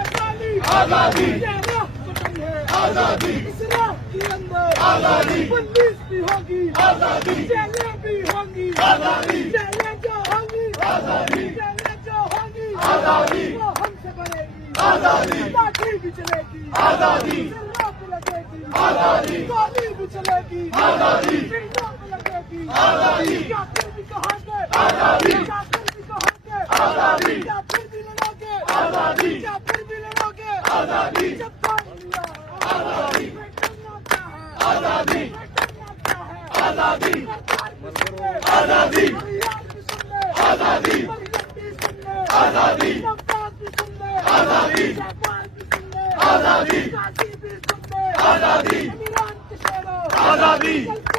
आजादी आजादी इस राह के अंदर आजादी पुलिस भी होगी आजादी जेलें भी होंगी आजादी जेलें जो होंगी आजादी जेलें जो होंगी आजादी वो हमसे बनेगी आजादी लाठी भी चलेगी आजादी सिर्रा भी लगेगी आजादी गोली भी चलेगी आजादी सिर्रा भी लगेगी आजादी क्या फिर भी कहोगे आजादी क्या फिर भी कहोगे आजादी क्या फिर भी लड़ोगे आजादी क्या फिर भी लड़ोगे आजादी जब आजादी आजादी आजादी आजादी आजादी आजादी आजादी आजादी आजादी आजादी